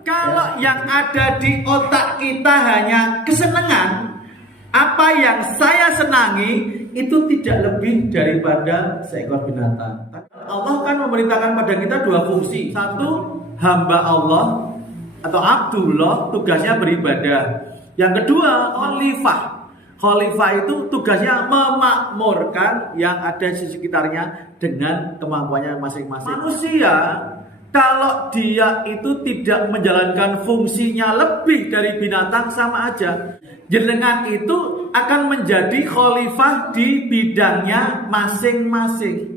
Kalau yang ada di otak kita hanya kesenangan, apa yang saya senangi itu tidak lebih daripada seekor binatang. Allah kan memerintahkan pada kita dua fungsi. Satu, hamba Allah atau Abdullah, tugasnya beribadah. Yang kedua, khalifah. Khalifah itu tugasnya memakmurkan yang ada di sekitarnya dengan kemampuannya masing-masing. Manusia, kalau dia itu tidak menjalankan fungsinya lebih dari binatang, sama aja. Jenengan itu akan menjadi khalifah di bidangnya masing-masing.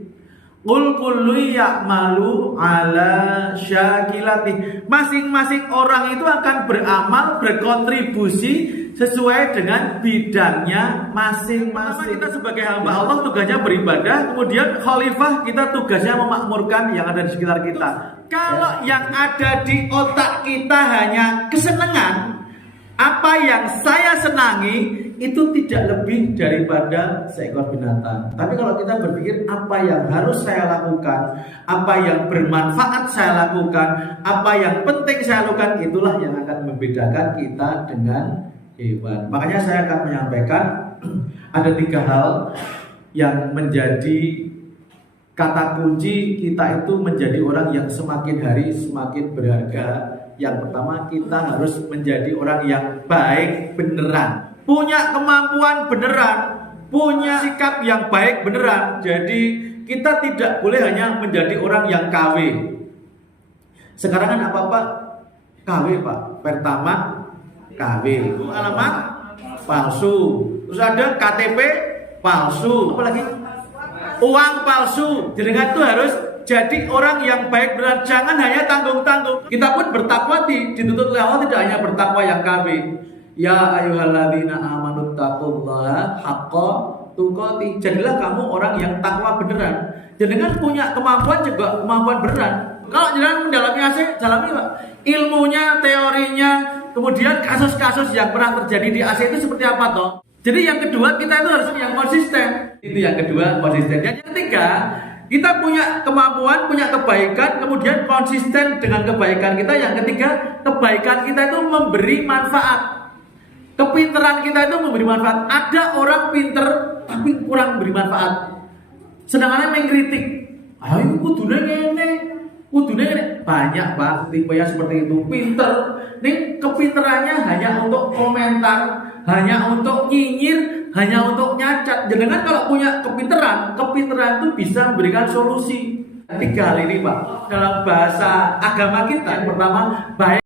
Qul kullu ya'malu ala syakilati. Masing-masing orang itu akan beramal, berkontribusi sesuai dengan bidangnya masing-masing. Kita sebagai hamba Allah tugasnya beribadah, kemudian khalifah kita tugasnya memakmurkan yang ada di sekitar kita. Kalau yang ada di otak kita hanya kesenangan, apa yang saya senangi itu tidak lebih daripada seekor binatang. Tapi kalau kita berpikir apa yang harus saya lakukan, apa yang bermanfaat saya lakukan, apa yang penting saya lakukan, itulah yang akan membedakan kita dengan hewan. Makanya saya akan menyampaikan ada 3 hal yang menjadi kata kunci kita itu menjadi orang yang semakin hari semakin berharga. Yang pertama, kita harus menjadi orang yang baik beneran, punya kemampuan beneran, punya sikap yang baik beneran. Jadi kita tidak boleh hanya menjadi orang yang KW. Sekarang kan apa-apa KW, Pak. Pertama KW, alamat palsu, terus ada KTP palsu, apalagi uang palsu. Jenengan tuh harus jadi orang yang baik beneran, jangan hanya tanggung-tanggung. Kita pun bertakwa dituntut oleh Allah, tidak hanya bertakwa yang KW. Ya ayyuhalladzina amanu taqullaha haqqa tuqatih. Jadilah kamu orang yang takwa beneran. Jenengan punya kemampuan juga kemampuan beneran. Kalau jenengan mendalami AC, dalami Pak. Ilmunya, teorinya, kemudian kasus-kasus yang pernah terjadi di AC itu seperti apa toh? Jadi yang kedua, kita itu harus yang konsisten. Itu yang kedua, konsisten. Yang ketiga, kita punya kemampuan, punya kebaikan, kemudian konsisten dengan kebaikan kita. Yang ketiga, kebaikan kita itu memberi manfaat. Kepinteran kita itu memberi manfaat. Ada orang pinter tapi kurang beri manfaat. Sedangkan mengkritik. Ayo kudune ngene, kudune ngene. Banyak Pak tipe yang seperti itu. Pinter, nih kepinterannya hanya untuk komentar, hanya untuk nyinyir, hanya untuk nyacat. Jangan kalau punya kepinteran itu bisa memberikan solusi. 3 hal ini Pak, dalam bahasa agama kita, yang pertama baik.